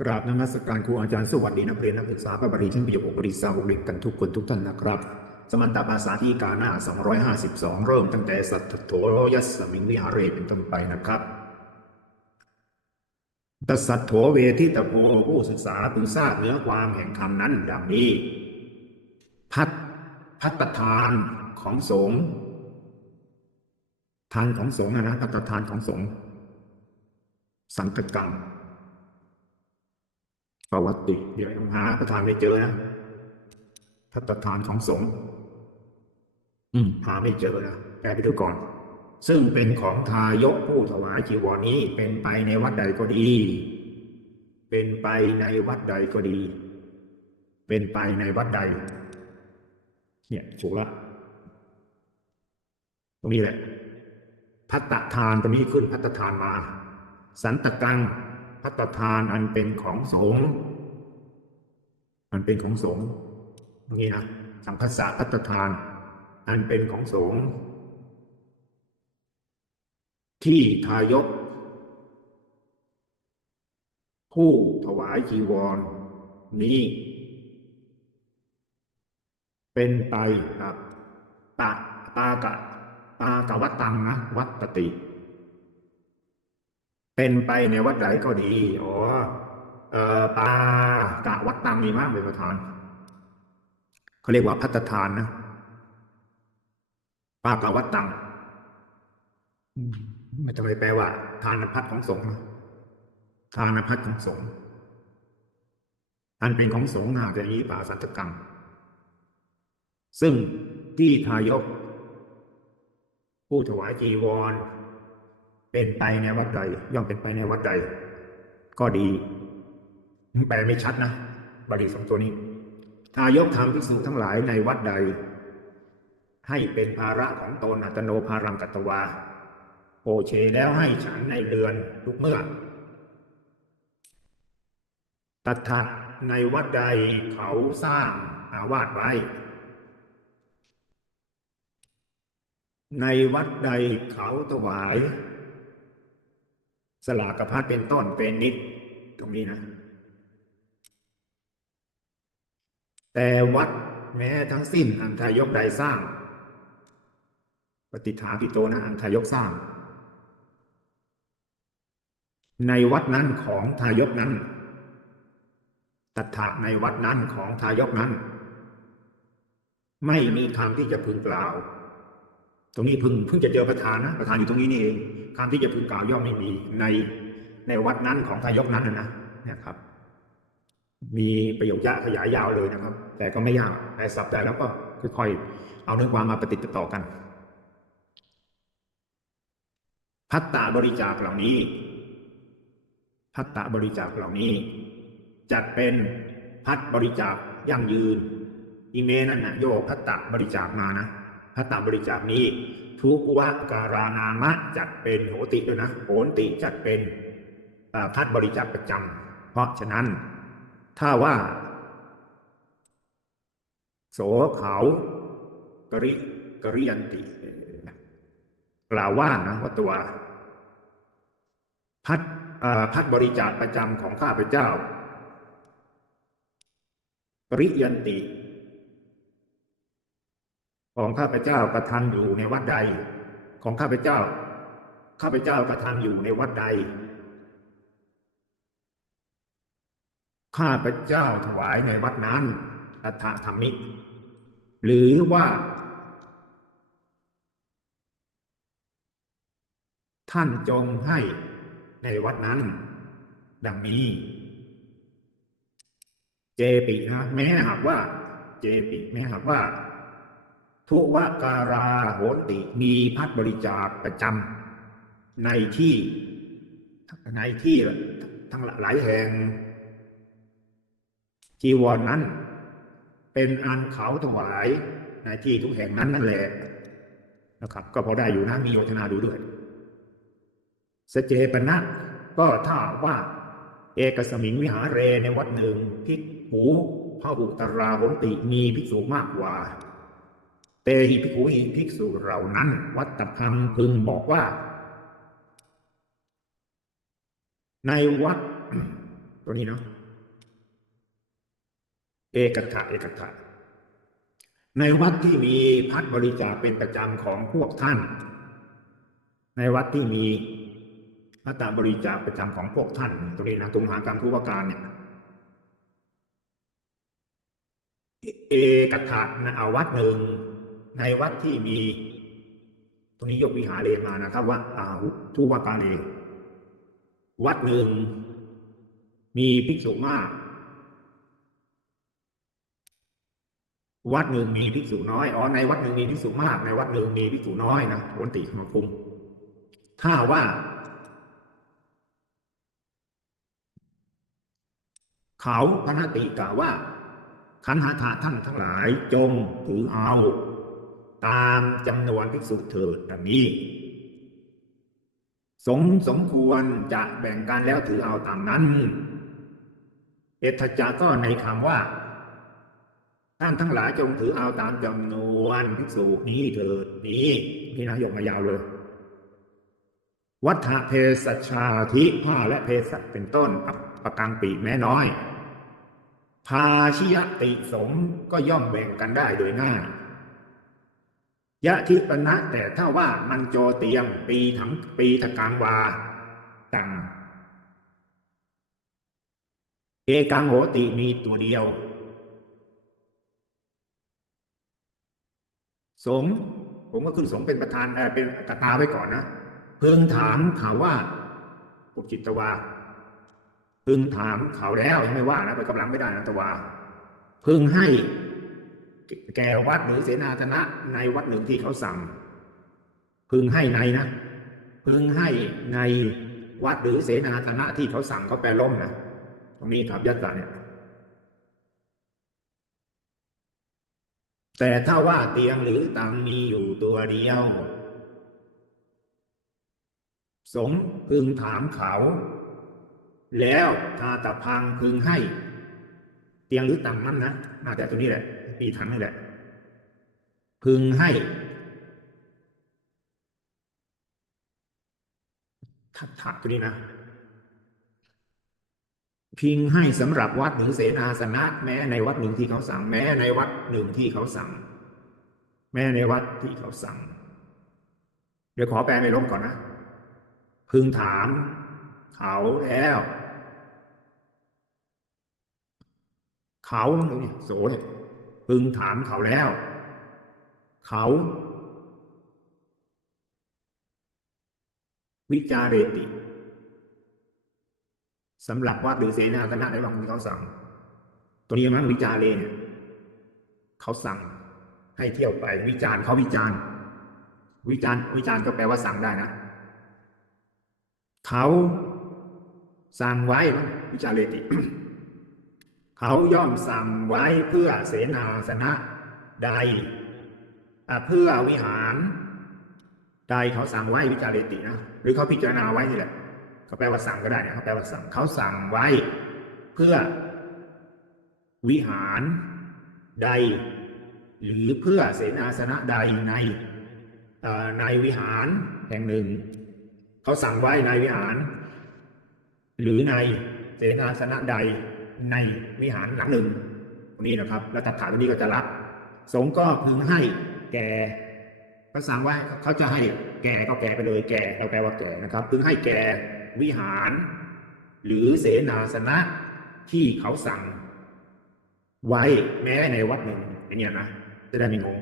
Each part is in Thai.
กราบนมัสการครูอาจารย์สวัสดีนักเรียนนักศึกษาพระบริชั้นประโยคบริษาวกเรียนกันทุกคนทุกท่านนะครับ สมันตภาษาที่กาหน้า 252 เริ่มตั้งแต่สัตถโถยัสมิงวิหารเรเป็นต้นไปนะครับตสัตโถเวทิตโพผู้ศึกษาพึงทราบเนื้อความแห่งคำนั้นดังนี้ พัดพัตทานของสงฆ์ทานของสงฆ์นะนะพัตทานของสงฆ์สังกกรรม ประวัติเดี๋ยวยังหาประธานไม่เจอนะพัตทานของสงฆ์อืมหาไม่เจอนะแปลไปดูก่อน ซึ่งเป็นของทายกผู้ถวายจีวรนี้เป็นไปในวัดใดก็ดี เป็นไปในวัดใดก็ดี เป็นไปในวัดใด เนี่ยถูกละตรงนี้แหละพัตตทานตรงนี้ขึ้นพัตตทานมา สันตกัง พัตทานอันเป็นของสงฆ์อันเป็นของสงฆ์ตรงนี้นะสังคสะพัตทาน อันเป็นของสงฆ์ที่ทายก ผู้ถวายจีวร นี้ เป็นไปครับตาตากะตากะวัตตังนะวัตติ เป็นไปในวัดใดก็ดีอ๋อเอ่อปากะวัดตังมีมากเป็นประธานเขาเรียกว่าพัตตทานนะปากะวัดตังมไม่ต้องไปแปลว่า ทานพัดของสงฆ์ทานพัดของสงฆ์อันเป็นของสงฆ์นาจะยีป่าสัตกรรม ซึ่งที่ทายก ผู้ถวายจีวร เป็นไปในวัดใดย่อมเป็นไปในวัดใดก็ดีแปลไม่ชัดนะบาลีสองตัวนี้ทายกทำภิกษุทั้งหลายในวัดใด ให้เป็นภาระของตนอัตโนภารังกัตวาโอเชแล้วให้ฉันในเดือนทุกเมื่อ ตัทะในวัดใดเขาสร้างอาวาสไว้ ในวัดใดเขาถวาย สลากพัดเป็นต้นเป็นนิดตรงนี้นะ แต่วัดแม้ทั้งสิ้นอันทายกใดสร้าง ปฏิฐาพิโตนะอันทายกสร้าง ในวัดนั้นของทายกนั้นตัดถาในวัดนั้นของทายกนั้น ไม่มีคำที่จะพึงกล่าว ตรงนี้พึงเพิ่งจะเจอประธานนะประธานอยู่ตรงนี้นี่เองคำที่จะพึงกล่าวย่อมไม่มีในในวัดนั้นของทายกนั้นนะนะเนี่ยครับ มีประโยคยะขยายยาวเลยนะครับ แต่ก็ไม่ยากแต่สับแต่แล้วก็ค่อยๆเอาเนื้อความมาปฏิดต่อกัน พัตตาบริจาคเหล่านี้ พัตตาบริจาคเหล่านี้ จัดเป็นพัดบริจาคยั่งยืนอีเมนั่นนะโยกพัตตาบริจาคมานะ พัตตาบริจาคนี้ ทุกวการานามะจัดเป็นโหติด้วยนะโหนติจัดเป็นพัดบริจาคประจำเพราะฉะนั้น ถ้าว่า โสเขากริกริยันติกล่าวว่านะว่าตัวพัดพัดบริจาคประจำของข้าพเจ้า ปริยันติ ของข้าพเจ้ากระทำอยู่ในวัดใด ของข้าพเจ้า ข้าพเจ้ากระทำอยู่ในวัดใด ข้าพเจ้าถวายในวัดนั้นอัฏฐธรรมิหรือว่า ท่านจงให้ในวัดนั้น ดังนี้ เจปินะแม้หากว่า เจปิแม้หากว่า ทุวการาโหติมีพัดบริจาคประจำในที่ ในที่ทั้งหลายแห่ง จีวรนนั้น เป็นอันเขาถวายในที่ทุกแห่งนั้นนั่นแหละนะครับ ก็พอได้อยู่นะมีโยธนาดูด้วยสเจปนะก็ถ้าว่า เอกสมิงวิหารเรในวัดหนึ่งพิกหูพระอุตราหนติมีภิกษุมากกว่า เตหิภิกขุหิภิกษุเหล่านั้น วัตพังพึงบอกว่า ในวัดตัวนี้เนาะเอกถะเอกถะในวัดที่มีพัดบริจาคเป็นประจำของพวกท่าน ในวัดที่มีพัตาบริจาคประจำของพวกท่านตัวนี้นะตุมหากรรมทุวการเนี่ยเอกถะนะเอาวัดหนึ่ง ในวัดที่มีตรงนี้ยกวิหารเรมานะครับว่าอาหุทุวการเรวัดหนึ่งมีภิกษุมาก วัดหนึ่งมีภิกษุน้อยอ๋อในวัดหนึ่งมีภิกษุมาก ในวัดหนึ่งมีภิกษุน้อยนะโอนติมาคุมถ้าว่าเขาพระนติกล่าวว่าขันหาถาท่านทั้งหลายจงถือเอา ตามจำนวนภิกษุเถิดดังนี้ สมสมควรจะแบ่งกันแล้วถือเอาตามนั้น เอตจาก็ในคำว่า ท่านทั้งหลายจงถือเอาตามจำนวนภิกษุนี้เถิดนี้นี่นะยกมายาวเลย วัฏเพสัชาธิผ้าและเพสัชเป็นต้นประกังปีแม้น้อย ภาชิยติสงฆ์ก็ย่อมแบ่งกันได้โดยง่าย ยะทิปนะแต่ถ้าว่ามันโจเตียมปีถังปีทกังวาตังเอกังโหติมีตัวเดียว สงผมก็คือสงเป็นประธานเอ่เป็นกตาไว้ก่อนนะเพึงถามเขาว่าปุจิตวาพึงถามเขาแล้วยังไม่ว่านะไปกำลังไม่ได้นะตวาพึงให้ แก่วัดหรือเสนาสนะในวัดหนึ่งที่เขาสั่ง พึงให้ในนะ พึงให้ในวัดหรือเสนาสนะที่เขาสั่งเขาแปลล่มนะตรงนี้ครับยัตตาเนี่ยแต่ถ้าว่าเตียงหรือตังมีอยู่ตัวเดียวสงฆ์พึงถามเขา แล้วถ้าตะพังพึงให้ เตียงหรือตังนั้นนะน่าจะตัวนี้แหละ มีถังนี่แหละ พึงให้ทัดถักตัวนี้นะพิงให้สำหรับวัดหรือเสนาสนะแม้ในวัดหนึ่งที่เขาสั่ง แม้ในวัดหนึ่งที่เขาสั่ง แม้ในวัดที่เขาสั่ง เดี๋ยวขอแปลไม่ล้มก่อนนะ พึงถามเขาแล้ว เขาเนี่ยโสเนี่ย พึงถามเขาแล้ว เขา วิจารเรติสำหรับวัดหรือเสนาสนะในวังที่เขาสั่ง ตัวนี้มั้งวิจารเรเนี่ยเขาสั่งให้เที่ยวไปวิจารณ์เขาวิจารณ์วิจารณ์วิจารณ์ก็แปลว่าสั่งได้นะ เขาสั่งไว้มั้งวิจารเรติ เขาย่อมสั่งไว้เพื่อเสนาสนะใดเพื่อวิหารใดเขาสั่งไว้วิจารตินะหรือเขาพิจารณาไว้นี่แหละเขาแปลว่าสั่งก็ได้นะเขาแปลว่าสั่งเขาสั่งไว้ เพื่อวิหารใด หรือเพื่อเสนาสนะใดในในวิหารแห่งหนึ่ง เขาสั่งไว้ในวิหาร หรือในเสนาสนะใด ในวิหารหลังหนึ่งตรงนี้นะครับแล้วตัดฐานตรงนี้ก็จะรับ สงฆ์ก็พึงให้แก่พระสั่งไว้เขาจะให้แก่ก็แก่ไปเลยแก่เราแปลว่าแก่นะครับ พึงให้แก่วิหาร หรือเสนาสนะที่เขาสั่ง ไว้แม้ในวัดหนึ่งอย่างเงี้ยนะจะได้ไม่งง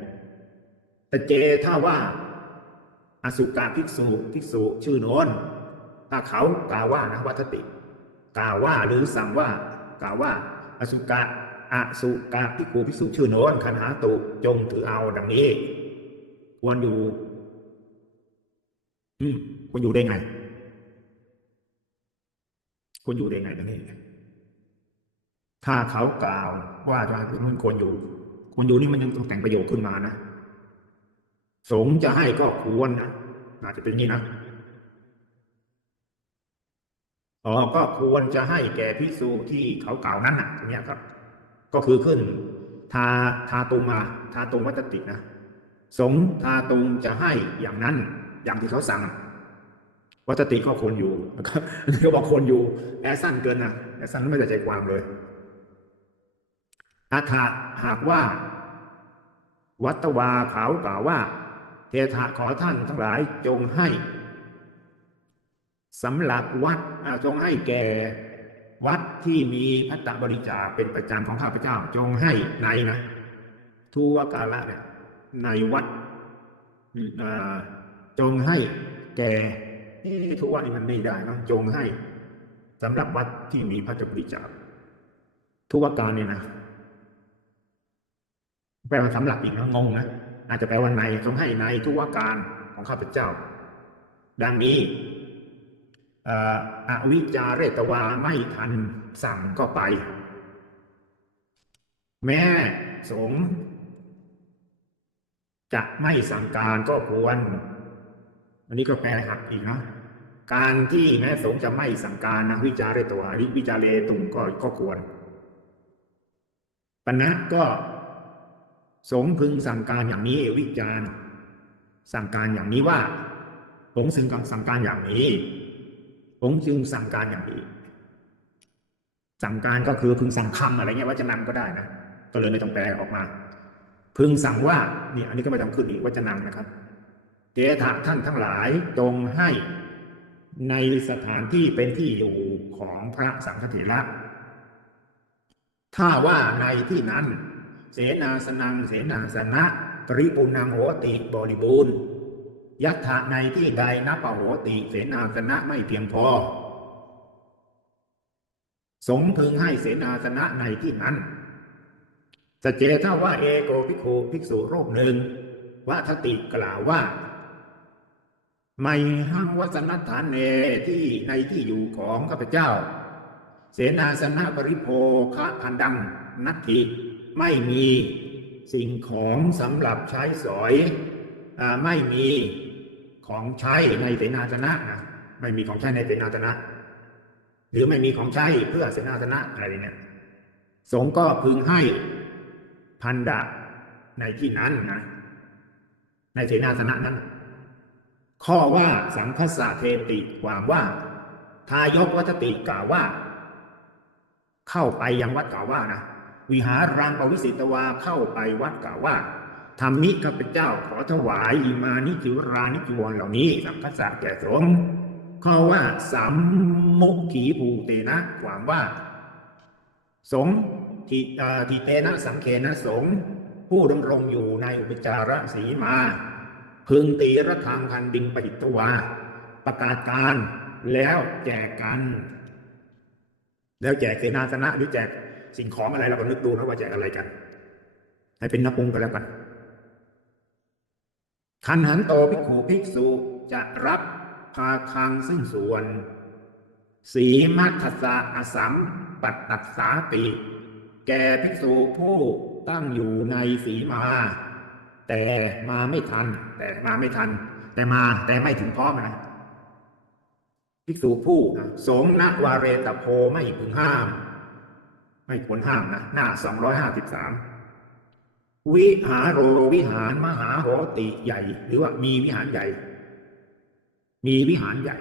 แต่เจถ้าว่าอสุกาภิกษุภิกษุชื่อโน้นถ้าเขากล่าวว่านะวัตติกล่าวว่าหรือสั่งว่า กล่าวว่า อสุกะอสุกะภิกษุภิกษุชื่อโน้นคันหาตุจงถือเอาดังนี้ ควรอยู่ อืมควรอยู่ได้ไงควรอยู่ได้ไงดังนี้ ถ้าเขากล่าวว่าจะมันควรอยู่ควรอยู่นี่มันยังต้องแต่งประโยคขึ้นมานะสงจะให้ก็ควรนะอาจจะเป็นอย่างนี้นะ อ๋อก็ควรจะให้แก่พิสูที่เขากล่าวนั้นน่ะอย่างเนี้ยครับ ก็คือขึ้น ทาทาตุงมาทาตุงวัตตินะสงทาตุงจะให้อย่างนั้น อย่างที่เขาสั่ง วัตติก็คนอยู่นะครับก็บอกคนอยู่ แอสั้นเกินนะแอสั้นไม่ได้ใจความเลยอาถาหากว่า วัตวาเขากล่าวว่า เทถะขอท่านทั้งหลายจงให้ สำหรับวัดจงให้แก่วัดที่มีพัตตบริจาคเป็นประจำของข้าพเจ้า จงให้ในนะทุวกาละเนี่ยในวัดจงให้แก่ทุกวันนี้มันไม่ได้นะจงให้สำหรับวัดที่มีพระเจ้าบริจาคทุกการเนี่ยนะแปลว่าสำหรับอีกนะงงนะอาจจะแปลว่าในจงให้ในทุกวาการของข้าพเจ้า ดังนี้ อวิจาเรตวาไม่ทันสั่งก็ไป แม้สงจะไม่สั่งการก็ควร อันนี้ก็แปลหักอีกนะการที่แม้สงจะไม่สั่งการนะวิจาเรตวาวิจาเรตุงก็ก็ควรปณะก็สงพึงสั่งการอย่างนี้วิจารสั่งการอย่างนี้ว่าสงฆ์จึงสั่งการอย่างนี้ สงฆ์จึงสั่งการอย่างนี้สั่งการก็คือพึงสั่งคำอะไรเงี้ยวัจนำก็ได้นะก็เลยไม่ต้องแปลออกมา พึงสั่งว่านี่อันนี้ก็ไม่ต้องขึ้นอีกวัจนำนะครับเจถะท่านทั้งหลายจงให้ในสถานที่เป็นที่อยู่ของพระสังฆเถระถ้าว่าในที่นั้น เสนาสนังเสนาสนะปริปุนังโหติบริบูรณ์ ยัตถะในที่ใดนับปโหติเสนาสนะไม่เพียงพอ สงพึงให้เสนาสนะในที่นั้นสจเจถ้าว่าเอโกภิกขุภิกษุรูปหนึ่งวัทติกล่าวว่า ไม่ห้างวัสนฐานเนที่ในที่อยู่ของข้าพเจ้า เสนาสนะปริโภคพันดังนัตถิไม่มีสิ่งของสำหรับใช้สอยอไม่มี ของใช้ในเสนาสนะนะไม่มีของใช้ในเสนาสนะ หรือไม่มีของใช้เพื่อเสนาสนะอะไรเนี่ยสงก็พึงให้พันดะในที่นั้นนะในเสนาสนะนั้น ข้อว่าสังคสะเทติความว่า ทายกวัตติกล่าวว่า เข้าไปยังวัดกล่าวว่านะวิหารังปวิสิตวาเข้าไปวัดกล่าวว่า ทำนี้ข้าพเจ้าขอถวายอิมานิจิวรานิจิวรเหล่านี้สังคสะแก่สงฆ์ข้อว่าสัมมุขีภูเตนะความว่า สงฆ์ที่เอ่อที่เตนะสังเคนะสงฆ์ผู้ดำรงอยู่ในอุปจารสีมา พึงตีระฆังพันดิงปฏิตวา ประกาศการแล้วแจกกัน แล้วแจกเสนาสนะหรือแจกสิ่งของอะไรเราก็นึกดูนะว่าแจกอะไรกัน ให้เป็นนับปรุงกันแล้วกัน คันหันโตภิกขุภิกษุจะรับพาคังซึ่งส่วน สีมัทสะอสัมปัตตัสสาติ แก่ภิกษุผู้ตั้งอยู่ในสีมา แต่มาไม่ทัน แต่มาไม่ทัน แต่มาแต่ไม่ถึงพร้อมนะภิกษุผู้สงนวาเรตโพไม่พึงห้าม ไม่ควรห้ามนะ หน้าสองร้อยห้าสิบสาม วิหารโรวิหารมหาโหติใหญ่ หรือว่ามีวิหารใหญ่ มีวิหารใหญ่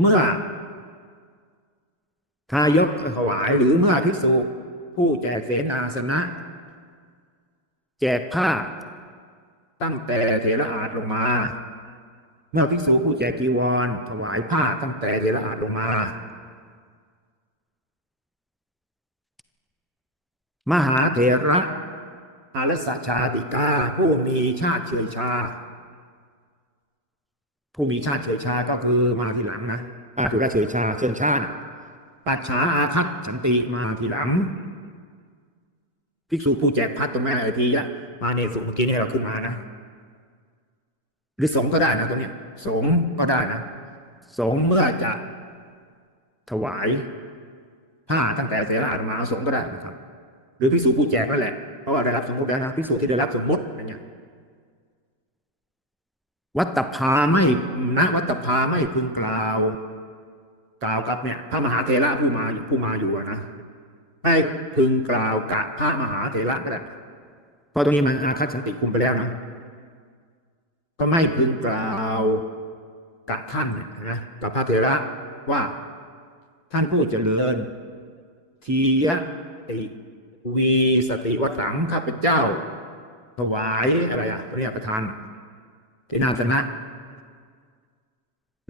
เมื่อทายกถวายหรือเมื่อภิกษุผู้แจกเสนาสนะ แจกผ้าตั้งแต่เถระอาจลงมา เมื่อภิกษุผู้แจกกีวรถวายผ้าตั้งแต่เถระอาจลงมา มหาเถระอารสชาติกา ผู้มีชาติเฉยชา ผู้มีชาติเฉยชาก็คือมาทีหลังนะอาถือว่าเฉยชาเชิญชาติปัจฉาอาคัตสันติมาทีหลัง ภิกษุผู้แจกพัดตรงแม่ไอทียะ มาในสุเมื่อกี้นี่เราขึ้นมานะ หรือสงก็ได้นะตัวเนี้ย สงก็ได้นะ สงเมื่อจะถวายผ้าตั้งแต่เสราอามาสงก็ได้นะครับ หรือภิกษุผู้แจกนั่นแหละเพราะว่าได้รับสมมติแล้วนะภิกษุที่ได้รับสมมติอะไรเงี้ยวัตตภาไม่นะวัตตภาไม่พึงกล่าว กล่าวกับเนี่ย พระมหาเถระผู้มาผู้มาอยู่นะไม่พึงกล่าวกับพระมหาเถระก็ได้เพราะตรงนี้มันอาคัตสันติคุมไปแล้วนะก็ไม่พึงกล่าวกับท่านนะกับพระเถระว่าท่านผู้เจริญทียะติ วีสติวัสังข้าพเจ้า ถวายอะไรอะเรียกประทานที่นาสนะ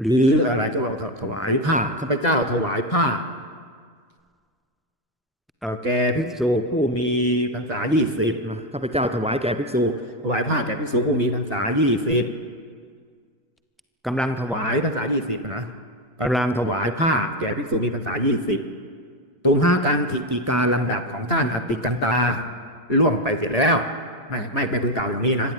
หรืออะไรก็ว่าถวายผ้าข้าพเจ้าถวายผ้าเอ่อแก่ภิกษุผู้มีพรรษายี่สิบข้าพเจ้าถวายแก่ภิกษุ ถวายผ้าแก่ภิกษุผู้มีพรรษายี่สิบกำลังถวายพรรษายี่สิบนะกำลังถวายผ้าแก่ภิกษุมีพรรษายี่สิบ ตุมห้าการทิกีการลำดับของท่านอติกันตาล่วงไปเสร็จแล้ว ไม่ไม่ไม่พึงกล่าวอย่างนี้นะ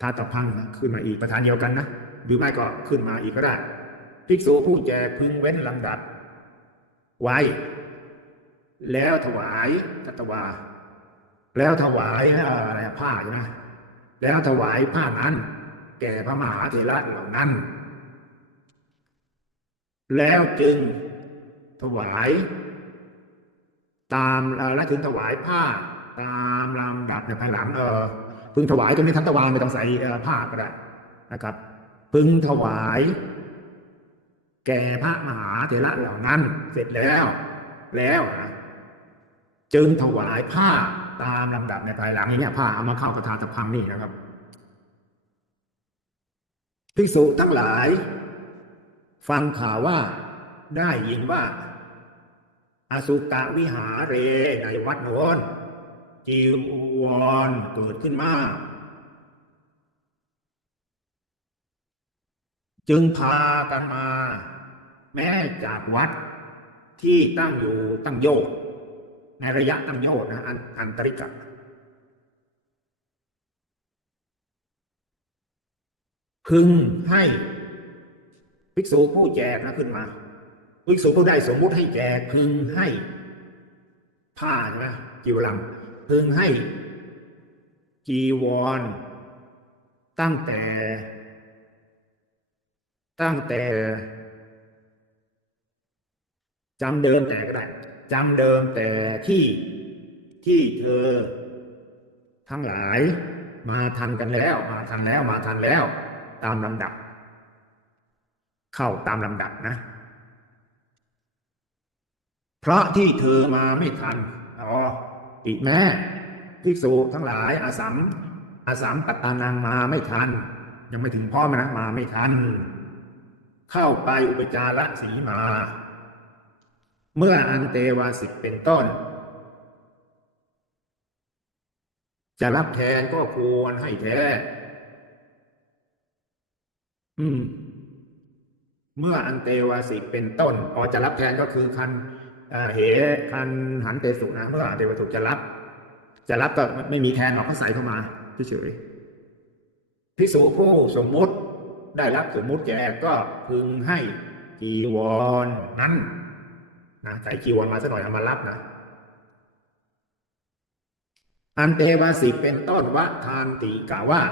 ถ้าตะพังขึ้นมาอีกประธานเดียวกันนะหรือไม่ก็ขึ้นมาอีกก็ได้ภิกษุผู้แจพึงเว้นลำดับ ไว้ แล้วถวายทัตวา แล้วถวายอะไรผ้าใช่ไหมแล้วถวายผ้านั้น แก่พระมหาเถระเหล่านั้น แล้วจึง ถวาย ตามและถึงถวายผ้า ตามลำดับในภายหลังเออพึงถวายตรงนี้ทันตะวาไม่ต้องใส่ผ้าก็ได้นะครับ พึงถวาย แก่พระมหาเถระเหล่านั้น เสร็จแล้ว แล้วจึงถวายผ้าตามลำดับในภายหลังนี้เนี่ยผ้าเอามาเข้ากระทาตะพังนี่นะครับภิกษุทั้งหลาย ฟังข่าวว่าได้ยินว่า อสุตวิหาเรในวัดโน้นจีวรเกิดขึ้นมาจึงพากันมา แม้จากวัดที่ตั้งอยู่ตั้งโยกในระยะตั้งโยกนะอันอันตริกะพึงให้ภิกษุผู้แจกนะขึ้นมา ภิกษุผู้ได้สมมุติให้แจกพึงให้ ผ้าใช่ไหมจีวรังพึงให้ จีวร ตั้งแต่ ตั้งแต่จำเดิมแต่ก็ได้จำเดิมแต่ที่ที่เธอ ทั้งหลาย มาทันกันแล้ว มาทันแล้วมาทันแล้ว ตามลำดับ เข้าตามลำดับนะ เพราะที่เธอมาไม่ทันอ๋ออีแม่ภิกษุทั้งหลายอาสัมอาสัมปัตตานังมาไม่ทัน ยังไม่ถึงพ่อมนะมาไม่ทัน เข้าไปอุปจาระสีมา เมื่ออันเตวาสิกเป็นต้น จะรับแทนก็ควรให้แท้อืม เมื่ออันเตวาสิกเป็นต้นพอจะรับแทนก็คือคัน เอ่อเหคันหันเตสุนะเมื่ออันเตวาสุจะรับ จะรับก็ไม่มีแทนหรอกเขาใส่เข้ามาเฉยๆพิสูผู้สมมุติได้รับสมมุติแก่ก็พึงให้จีวรนั้นนะใส่จีวรมาสักหน่อยเอามารับนะอันเตวสิกเป็นต้นวะทานติกล่าวว่า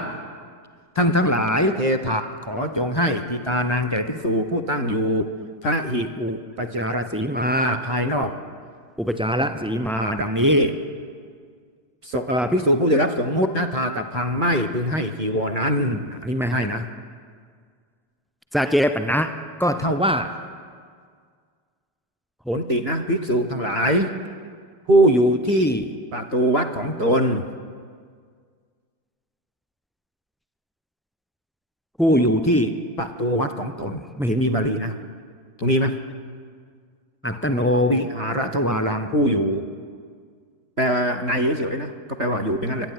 ท่านทั้งหลายเทถะขอจงให้ทิตานางแก่ภิกษุผู้ตั้งอยู่ พระหิอุปจารสีมาภายนอก อุปจารสีมาดังนี้ภิกษุผู้ได้รับสมมุตินาทาตัพังไม่พึงให้จีวรนั้น อันนี้ไม่ให้นะสาเจปนะก็เท่าว่าโหนตินะภิกษุทั้งหลาย ผู้อยู่ที่ประตูวัดของตน ผู้อยู่ที่ประตูวัดของตน ไม่เห็นมีบาลีนะ ตรงนี้ไหมอัตโนวิหารทวารังผู้อยู่ แปลในเฉยๆนะก็แปลว่าอยู่เป็นนั่นแหละ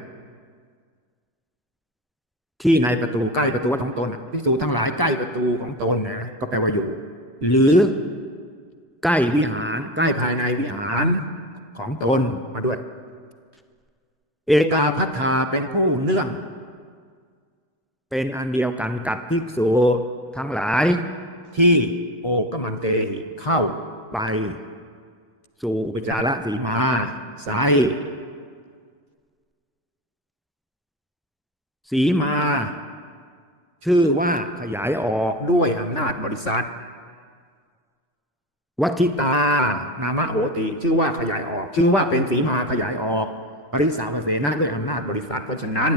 ที่ในประตูใกล้ประตูวัดของตนพิสูจทั้งหลายใกล้ประตูของตนนะก็แปลว่าอยู่ หรือใกล้วิหารใกล้ภายในวิหารของตนมาด้วย เอกาพัฒนาเป็นผู้เนื่อง เป็นอันเดียวกันกับภิกษุทั้งหลาย ที่โอกมันเตเข้าไป สู่อุปจาระสีมาไซสีมา ชื่อว่าขยายออกด้วยอำนาจบริษัท วัติตานามะโหติ ชื่อว่าขยายออก ชื่อว่าเป็นสีมาขยายออกปริสาวเสนะด้วยอำนาจบริษัทเพราะฉะนั้น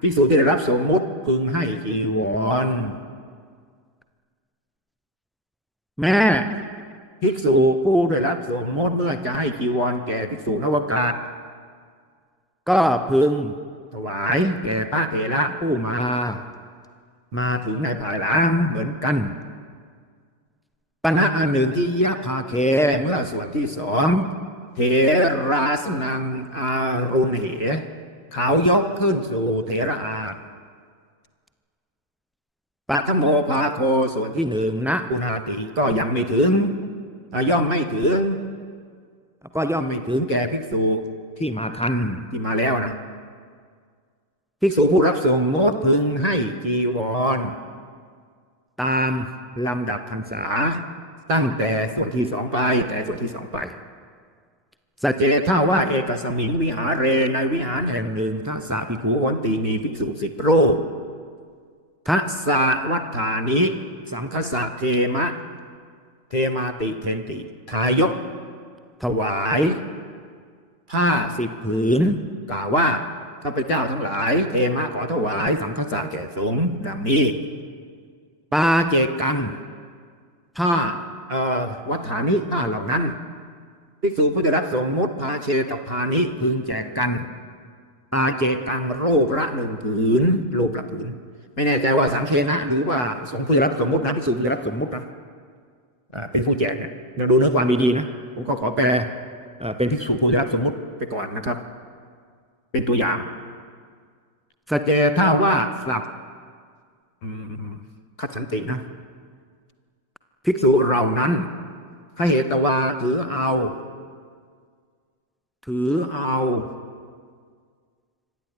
ภิกษุที่ได้รับสมมุติพึงให้จีวร แม่ภิกษุผู้ได้รับสมมติเมื่อจะให้จีวรแก่ภิกษุนวกาศก็พึงถวายแก่พระเถระผู้มา มาถึงในภายหลังเหมือนกัน ปัญหาอันหนึ่งที่ยะพาเคเมื่อส่วนที่สองเถราสนังอารุณเห เขายกขึ้นสู่เถระอา ปัทโมภาโคส่วนที่หนึ่งนะอุณาติก็ยังไม่ถึงย่อมไม่ถึงก็ย่อมไม่ถึงแก่ภิกษุที่มาทันที่มาแล้วนะภิกษุผู้รับส่งโมดพึงให้จีวร ตามลำดับพรรษา ตั้งแต่ส่วนที่สองไป แต่ส่วนที่สองไปสจเจท่าว่าเอกสมิงวิหารเรในวิหารแห่งหนึ่งทักษะภิกขุวันตีมีภิกษุสิบโรค ทัสสะวัฏฐานิสังคสะเทมะ เทมาติเทนติ ทายก ถวาย ผ้าสิบผืน กล่าวว่าข้าพเจ้าทั้งหลาย เทมาขอถวายสังคสะแก่สงฆ์ดังนี้ ปาเจกังผ้าเอ่อวัฏฐานิผ้าเหล่านั้นภิกษุผู้จะรับสมมติพาเชตพานิพึงแจกกันอาเจกังโรคละหนึ่งผืนโลกละผืน ไม่แน่ใจว่าสังเคนะ หรือว่าสงฆ์ผู้จะรับสมมตินะภิกษุผู้จะรับสมมตินะเป็นผู้แจกเนี่ยเราดูเนื้อความดีๆนะผมก็ขอแปลเป็นภิกษุผู้จะรับสมมติไปก่อนนะครับ เป็นตัวอย่างสเจท่าว่าสับคัดสันตินะ ภิกษุเหล่านั้นขเหตวาถือเอา ถือเอา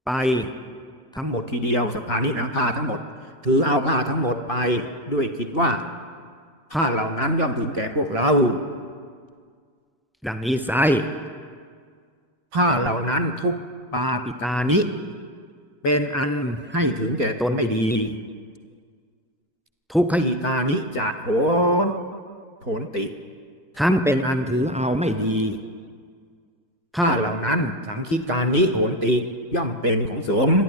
ไป ทั้งหมดทีเดียวสภานี้นะผ้าทั้งหมด ถือเอาผ้าทั้งหมดไปด้วยคิดว่าผ้าเหล่านั้นย่อมถึงแก่พวกเรา ดังนี้ไซผ้าเหล่านั้นทุกปาปิตานิ เป็นอันให้ถึงแก่ตนไม่ดี ทุกขหิตานิจะโหนผนติ ทั้งเป็นอันถือเอาไม่ดีผ้าเหล่านั้นสังคิการนิโหนติย่อมเป็นของสงฆ์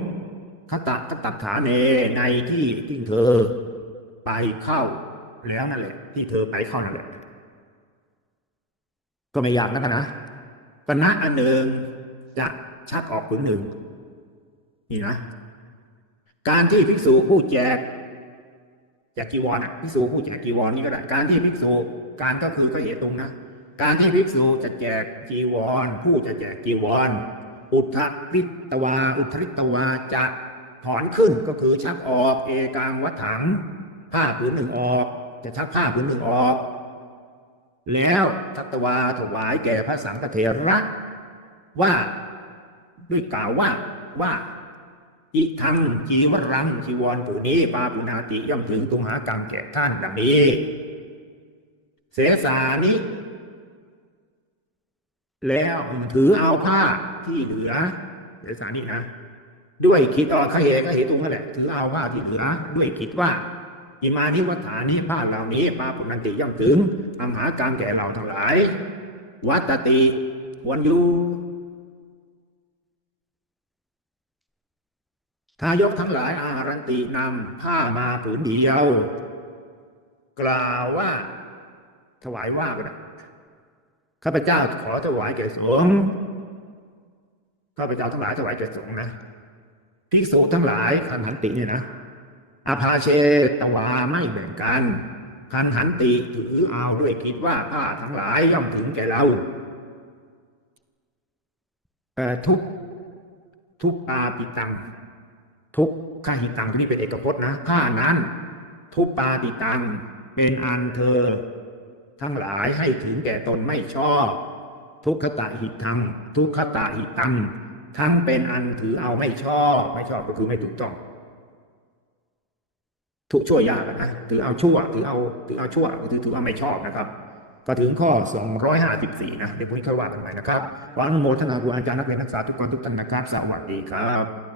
คตะคตัฐาเนในที่ที่เธอไปเข้าแล้วนั่นแหละ ที่เธอไปเข้านั่นแหละ ก็ไม่ยากนะนะปัญหาอันหนึ่งจะชักออกถึงหนึ่งนี่นะ การที่ภิกษุผู้แจกแจกจีวรอะภิกษุผู้แจกจีวรนี่ก็ได้การที่ภิกษุการก็คือก็เหตุตรงนะการที่ภิกษุจะแจกจีวร ผู้จะแจกจีวร อุทริตวา อุทริตวาจะ ถอนขึ้นก็คือชักออกเอกางวัถัง ผ้าผืนหนึ่งออก จะชักผ้าผืนหนึ่งออก แล้วทัตวาถวายแก่พระสังฆเถระว่าด้วยกล่าวว่าว่าอิทังจีวรังจีวรผู้นี้ปาปุนาติย่อมถึงตุมหากรรมแก่ท่านดังนี้ เสสานิแล้วถือเอาผ้าที่เหลือเสสานินะ ด้วยคิดออกขเหก็เห็นตุงนั่นแหละถือเอาผ้าที่เหลือด้วยคิดว่าอิมานิวัฏฐานิผ้าเหล่านี้ปาปุนันติย่อมถึงอมหากรรแก่เราทั้งหลาย วัตติควรอยู่ทายกทั้งหลายอารันตินำผ้ามาผืนเดียว กล่าวว่า ถวายว่าก็ได้ข้าพเจ้าขอถวายแก่สงฆ์ข้าพเจ้าทั้งหลายถวายแก่สงฆ์นะ ภิกษุทั้งหลายคันหันติเนี่ยนะอาภาเชตวาไม่แบ่งกันคันหันติถือเอาด้วยคิดว่าผ้าทั้งหลายย่อมถึงแก่เราเอ่ทุกทุกอาปิตัง ทุกข้าหิตังนี่เป็นเอกพจน์นะข้านั้น ทุกปาติตัง เป็นอันเธอ ทั้งหลายให้ถึงแก่ตนไม่ชอบ ทุกขตะหิตัง ทุกขตะหิตัง ทั้งเป็นอันถือเอาไม่ชอบ ไม่ชอบก็คือไม่ถูกต้อง ทุกชั่วยากนะถือเอาชั่วถือเอาถือเอาชั่วถือถือเอาไม่ชอบนะครับ ก็ถึงข้อ 254 นะ เดี๋ยวพรุ่งนี้ค่อยว่ากันใหม่นะครับวันโมทนาครูอาจารย์นักเรียนนักศึกษาทุกคนทุกท่านนะครับ สวัสดีครับ